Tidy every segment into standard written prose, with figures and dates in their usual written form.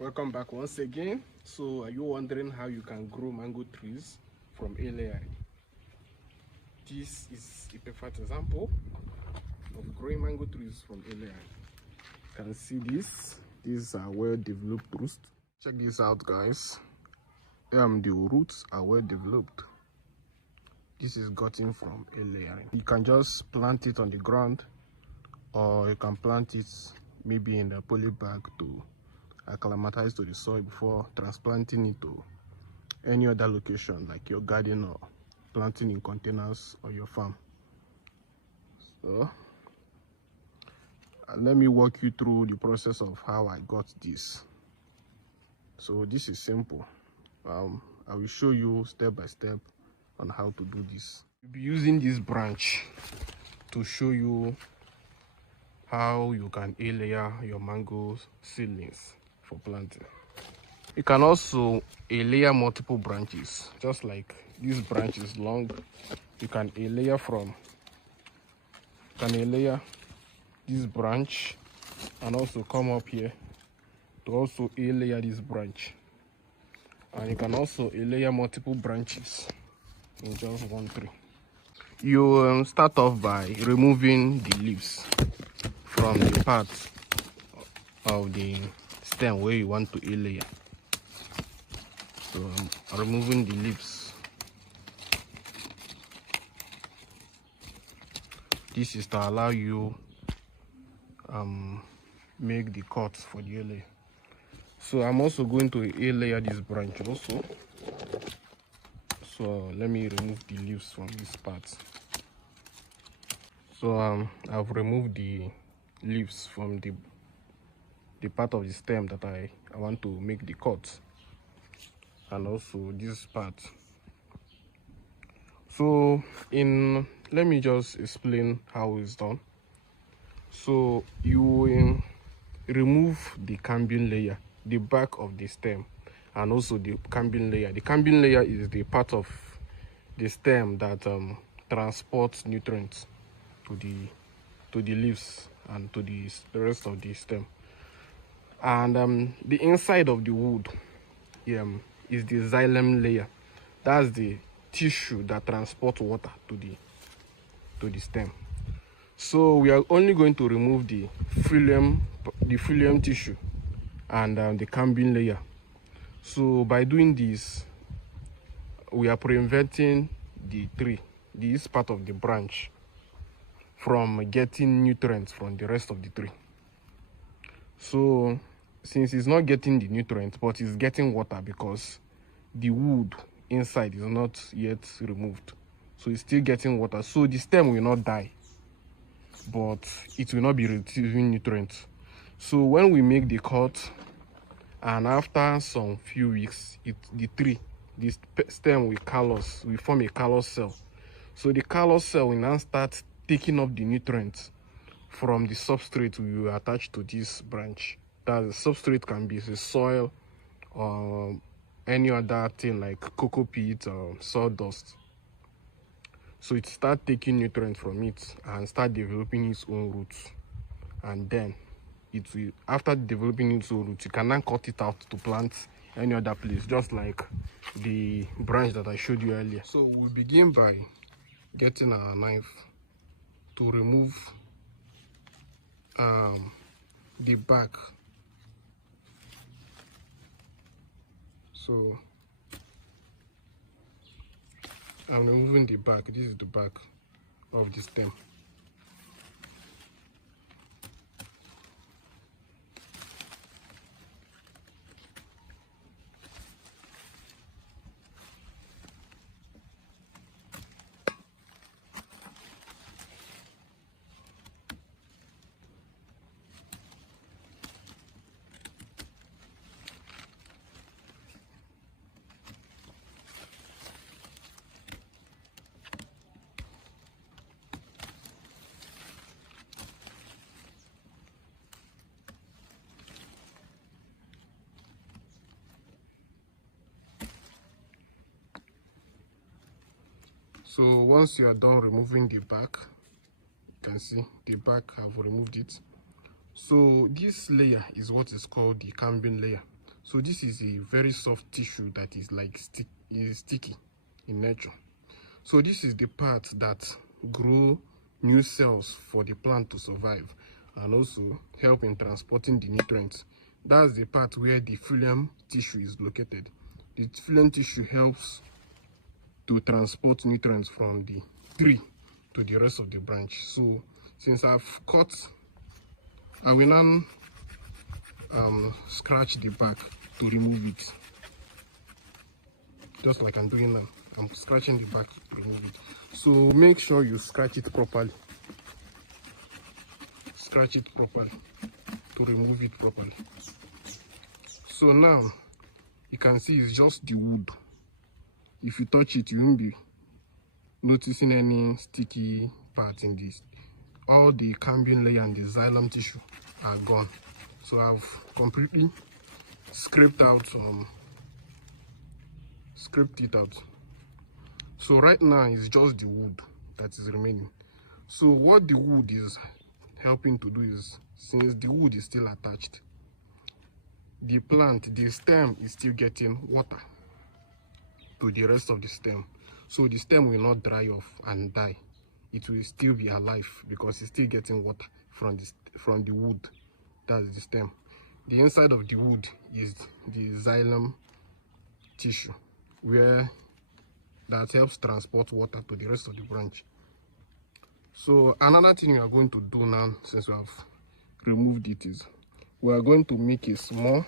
Welcome back once again. So are you wondering how you can grow mango trees from a layering? This is a perfect example of growing mango trees from a layering. You can see these are well developed roots. Check this out, guys. The roots are well developed. This is gotten from a layering. You can just plant it on the ground, or you can plant it maybe in a poly bag to acclimatize to the soil before transplanting it to any other location like your garden or planting in containers or your farm. So let me walk you through the process of how I got this. So this is simple. I will show you step by step on how to do this. We'll be using this branch to show you how you can layer your mango seedlings for planting. You can also layer multiple branches, just like this branch is long. You can layer this branch and also come up here to also layer this branch. And you can also layer multiple branches in just one tree. You start off by removing the leaves from the part of the stem where you want to layer. So I'm removing the leaves. This is to allow you make the cuts for the layer. So I'm also going to layer this branch also. So let me remove the leaves from this part. So I've removed the leaves from the part of the stem that I want to make the cut, and also this part. So let me just explain how it's done. So you remove the cambium layer, the back of the stem, and also the cambium layer. The cambium layer is the part of the stem that transports nutrients to the leaves and to the rest of the stem. And the inside of the wood is the xylem layer. That's the tissue that transports water to the stem. So we are only going to remove the phloem tissue and the cambium layer. So by doing this, we are preventing the tree, this part of the branch, from getting nutrients from the rest of the tree. So since it's not getting the nutrients, but it's getting water because the wood inside is not yet removed, so it's still getting water. So the stem will not die, but it will not be receiving nutrients. So when we make the cut, and after some few weeks, the stem will callus, will form a callus cell. So the callus cell will now start taking up the nutrients from the substrate we will attach to this branch. That the substrate can be the soil or any other thing like cocoa peat or sawdust. So it start taking nutrients from it and start developing its own roots. And then it will, after developing its own roots, you can then cut it out to plant any other place, just like the branch that I showed you earlier. So we'll begin by getting our knife to remove the back. So I'm removing the back. This is the back of the stem. So once you are done removing the back, you can see the back, I've removed it. So this layer is what is called the cambium layer. So this is a very soft tissue that is like sticky in nature. So this is the part that grow new cells for the plant to survive and also help in transporting the nutrients. That's the part where the phloem tissue is located. The phloem tissue helps to transport nutrients from the tree to the rest of the branch. So since I've cut, I will now scratch the back to remove it, just like I'm doing now. I'm scratching the back to remove it. So make sure you scratch it properly. Scratch it properly to remove it properly. So now you can see it's just the wood. If you touch it, you won't be noticing any sticky part in this. All the cambium layer and the xylem tissue are gone. So I've completely scraped it out. So right now it's just the wood that is remaining. So what the wood is helping to do is, since the wood is still attached, the plant, the stem is still getting water to the rest of the stem. So the stem will not dry off and die. It will still be alive because it's still getting water from the wood. That's the stem. The inside of the wood is the xylem tissue, where that helps transport water to the rest of the branch. So another thing we are going to do now, since we have removed it, is we are going to make a small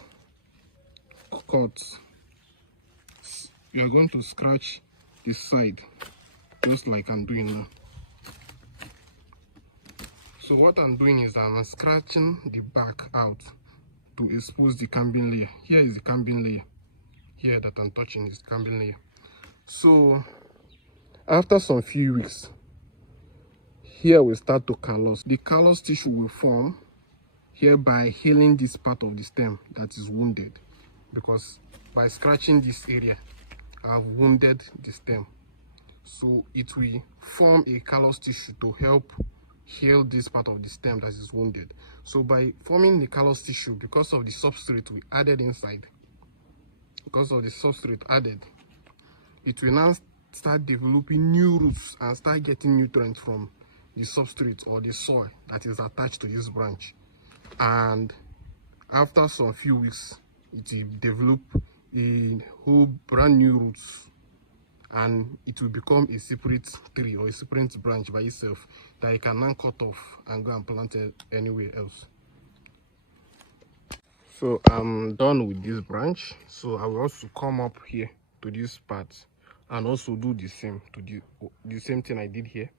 cut. We are going to scratch this side, just like I'm doing now. So what I'm doing is I'm scratching the back out to expose the cambium layer. Here is the cambium layer. Here that I'm touching is the cambium layer. So after some few weeks, here will start to callus. The callus tissue will form, hereby healing this part of the stem that is wounded, because by scratching this area, I've wounded the stem. So it will form a callus tissue to help heal this part of the stem that is wounded. So by forming the callus tissue, because of the substrate we added inside, it will now start developing new roots and start getting nutrients from the substrate or the soil that is attached to this branch. And after some few weeks, it will develop a whole brand new roots, and it will become a separate tree or a separate branch by itself that you can now cut off and go and plant it anywhere else. So I'm done with this branch. So I will also come up here to this part and also do the same to the same thing I did here.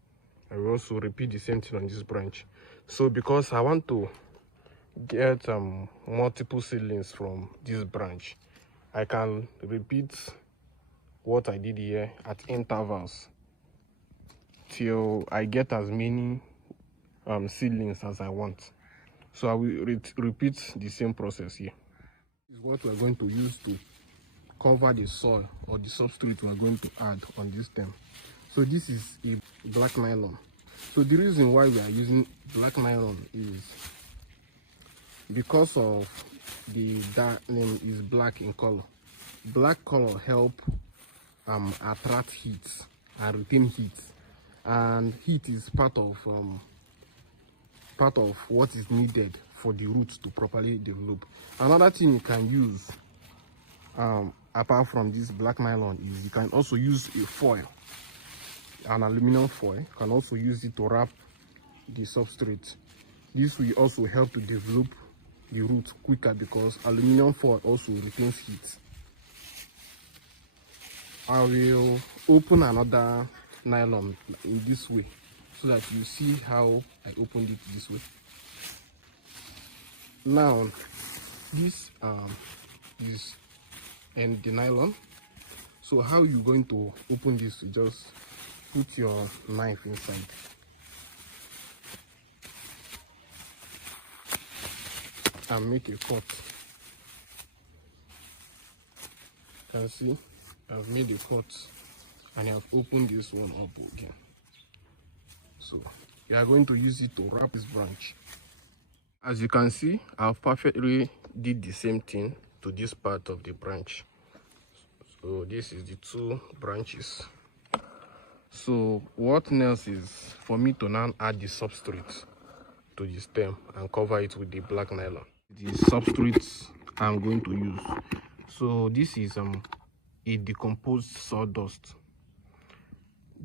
I will also repeat the same thing on this branch. So because I want to get multiple seedlings from this branch, I can repeat what I did here at intervals till I get as many seedlings as I want. So I will repeat the same process here. This is what we are going to use to cover the soil or the substrate we are going to add on this stem. So this is a black nylon. So the reason why we are using black nylon is because of the dark name is black in color. Black color help attract heat and retain heat, and heat is part of what is needed for the roots to properly develop. Another thing you can use apart from this black nylon is you can also use a foil, an aluminum foil. You can also use it to wrap the substrate. This will also help to develop the roots quicker because aluminum foil also retains heat. I will open another nylon in this way so that you see how I opened it this way. Now this is the nylon. So how you're going to open this, you just put your knife inside and make a cut. You can see I've made a cut and I've opened this one up again. So you are going to use it to wrap this branch. As you can see, I've perfectly did the same thing to this part of the branch. So this is the two branches. So what next is for me to now add the substrate to the stem and cover it with the black nylon. The substrate I'm going to use. So this is a decomposed sawdust.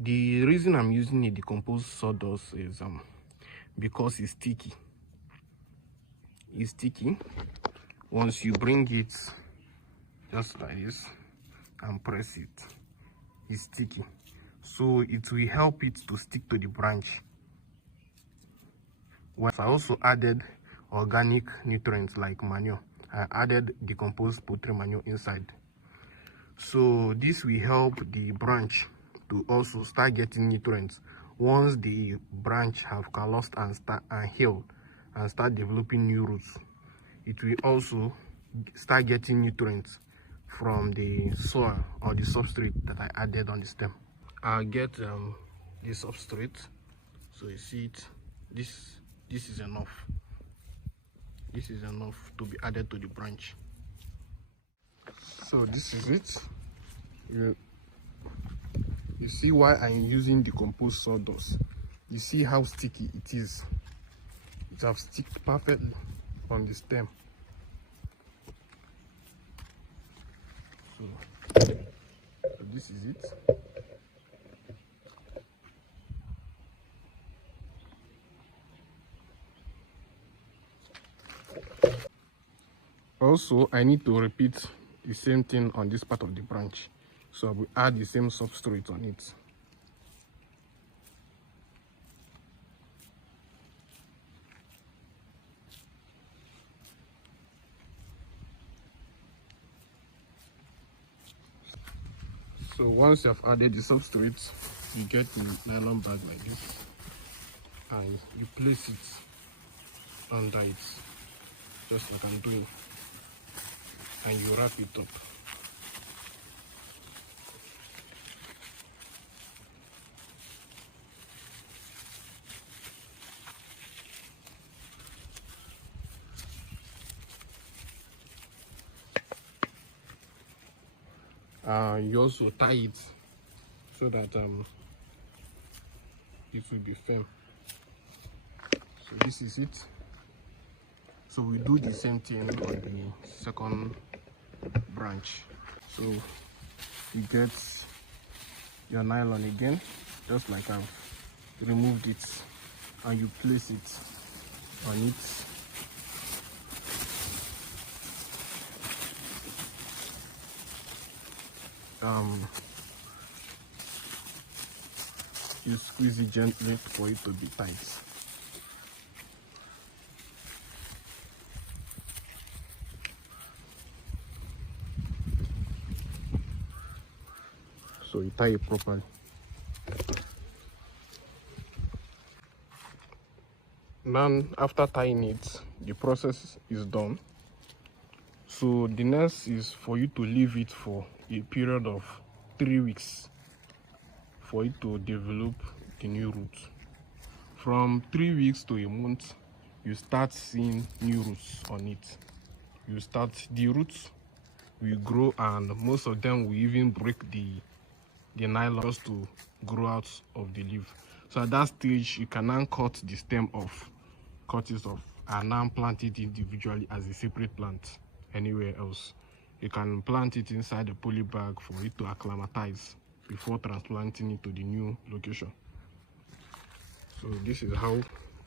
The reason I'm using a decomposed sawdust is because it's sticky. It's sticky. Once you bring it just like this and press it, it's sticky, so it will help it to stick to the branch. Once I also added organic nutrients like manure. I added decomposed poultry manure inside, so this will help the branch to also start getting nutrients. Once the branch have calloused and healed and start developing new roots, it will also start getting nutrients from the soil or the substrate that I added on the stem. I'll get the substrate. So you see it, this is enough. This is enough to be added to the branch. So this is it. You see why I'm using decomposed sawdust. You see how sticky it is. It has sticked perfectly on the stem. So this is it. Also, I need to repeat the same thing on this part of the branch. So I will add the same substrate on it. So once you have added the substrate, you get the nylon bag like this, and you place it under it, just like I'm doing, and you wrap it up. You also tie it so that it will be firm. So this is it. So we do the same thing on the second branch. So you get your nylon again, just like I've removed it, and you place it on it. You squeeze it gently for it to be tight. So you tie it properly. Now after tying it, the process is done. So the next is for you to leave it for a period of 3 weeks for it to develop the new roots. From 3 weeks to a month, you start seeing new roots on it. The roots will grow, and most of them will even break the nylon just to grow out of the leaf. So at that stage, you can now cut the stem off, and now plant it individually as a separate plant anywhere else. You can plant it inside a poly bag for it to acclimatize before transplanting it to the new location. So this is how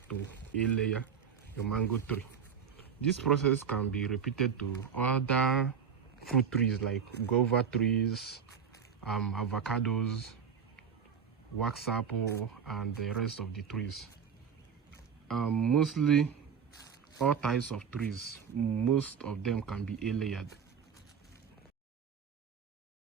to layer your mango tree. This process can be repeated to other fruit trees like guava trees, avocados, wax apple, and the rest of the trees. Mostly all types of trees, most of them can be layered.